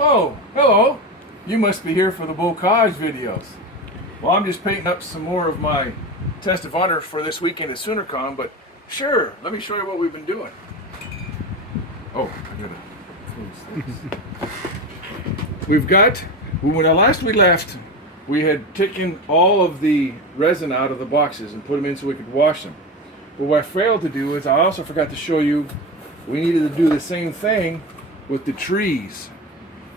Oh, hello. You must be here for the Bocage videos. Well, I'm just painting up some more of my test of honor for this weekend at SoonerCon, but sure, let me show you what we've been doing. Oh, I gotta close this. When last we left, we had taken all of the resin out of the boxes and put them in so we could wash them. But what I failed to do is I also forgot to show you we needed to do the same thing with the trees.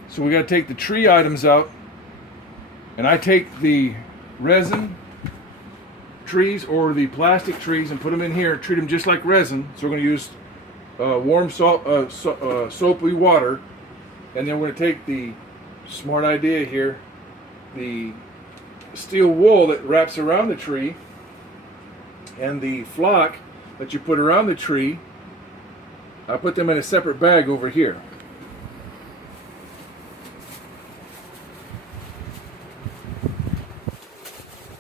So we got to take the tree items out, and I take the resin trees or the plastic trees and put them in here, treat them just like resin. So we're going to use warm soapy water, and then we're going to take the smart idea here, the steel wool that wraps around the tree and the flock that you put around the tree. I put them in a separate bag over here.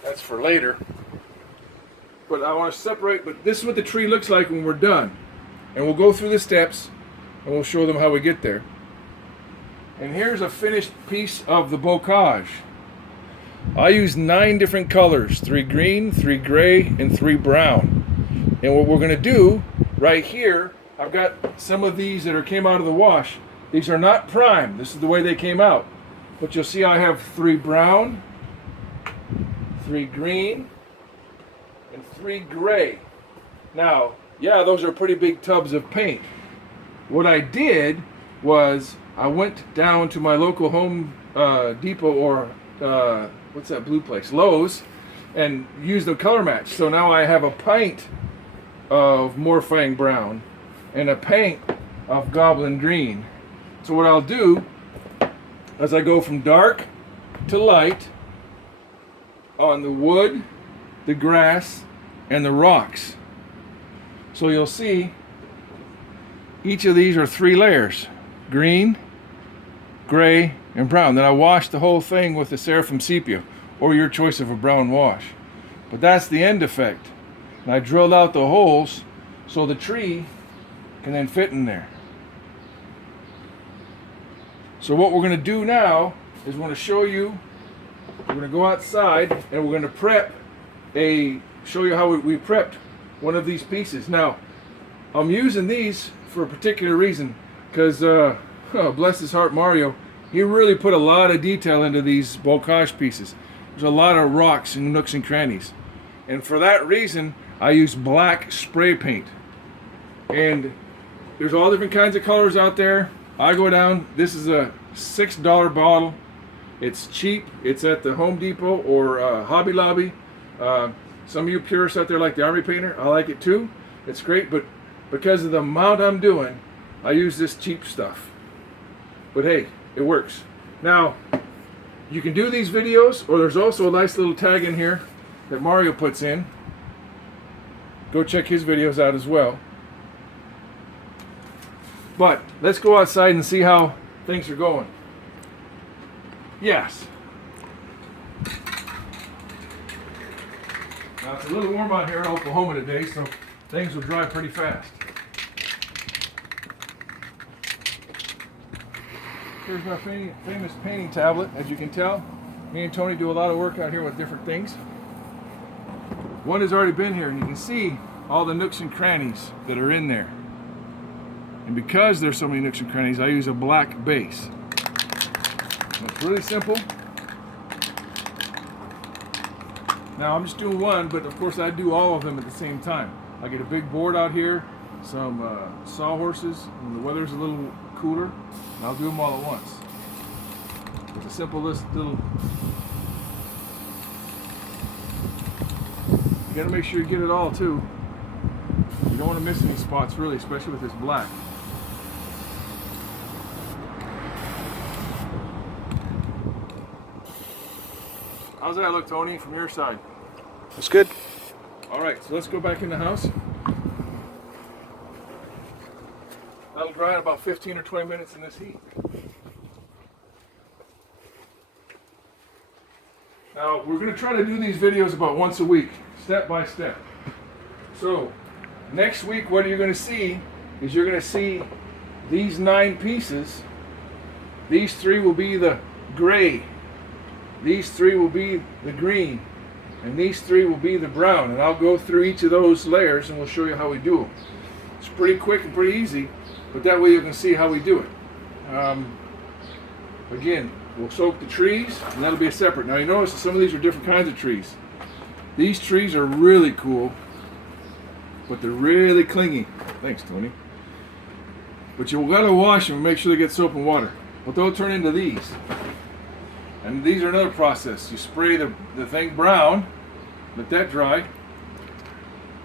That's for later. But I want to separate, but this is what the tree looks like when we're done. And we'll go through the steps and we'll show them how we get there. And here's a finished piece of the bocage. I use 9 different colors, 3 green, 3 gray, and 3 brown. And what we're going to do right here, I've got some of these that came out of the wash. These are not primed. This is the way they came out. But you'll see I have 3 brown, 3 green, and 3 gray. Now, yeah, those are pretty big tubs of paint. What I did was I went down to my local Home Depot or what's that blue place? Lowe's, and used the color match. So now I have a pint of Morphine brown and a pint of Goblin green. So what I'll do as I go from dark to light on the wood, the grass, and the rocks. So you'll see each of these are 3 layers: green, gray, and brown. Then I wash the whole thing with the Seraphim Sepia, or your choice of a brown wash. But that's the end effect. And I drilled out the holes so the tree can then fit in there. So what we're going to do now is we're going to show you, we're going to go outside and we're going to prep show you how we prepped one of these pieces. Now, I'm using these for a particular reason, because bless his heart, Mario, he really put a lot of detail into these bocage pieces. There's a lot of rocks and nooks and crannies. And for that reason, I use black spray paint. And there's all different kinds of colors out there. I go down, this is a $6 bottle. It's cheap. It's at the Home Depot or Hobby Lobby. Some of you purists out there like the Army Painter. I like it too. It's great, but because of the amount I'm doing, I use this cheap stuff. But hey, it works. Now, you can do these videos, or there's also a nice little tag in here that Mario puts in. Go check his videos out as well. But let's go outside and see how things are going. Yes. Now it's a little warm out here in Oklahoma today, so things will dry pretty fast. Here's my famous painting tablet. As you can tell, me and Tony do a lot of work out here with different things. One has already been here, and you can see all the nooks and crannies that are in there. And because there's so many nooks and crannies, I use a black base. And it's really simple. Now I'm just doing one, but of course I do all of them at the same time. I get a big board out here, some sawhorses, when the weather's a little cooler, and I'll do them all at once. It's a simple little. You gotta make sure you get it all too. You don't want to miss any spots really, especially with this black. How's that look, Tony, from your side? That's good. All right, so let's go back in the house. That'll dry in about 15 or 20 minutes in this heat. Now, we're going to try to do these videos about once a week, step by step. So, next week, what you're going to see is you're going to see these 9 pieces These three will be the gray. These three will be the green. And these three will be the brown. And I'll go through each of those layers and we'll show you how we do them. It's pretty quick and pretty easy, but that way you can see how we do it. Again, we'll soak the trees, and that'll be a separate. Now you notice some of these are different kinds of trees. These trees are really cool, but they're really clingy. Thanks, Tony. But you've got to wash them and make sure they get soap and water. But they'll turn into these. And these are another process. You spray the thing brown, let that dry,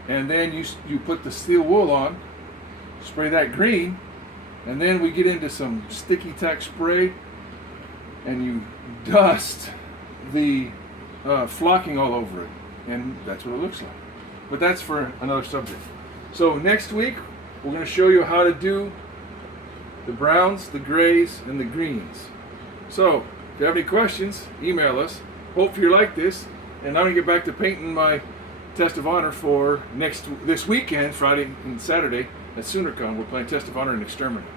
and then you put the steel wool on, spray that green, and then we get into some sticky tack spray, and you dust the flocking all over it, and that's what it looks like. But that's for another subject. So next week we're going to show you how to do the browns, the grays, and the greens. So if you have any questions, email us. Hope you like this, and I'm going to get back to painting my Test of Honor for this weekend, Friday and Saturday at SoonerCon. We're playing Test of Honor and Exterminate.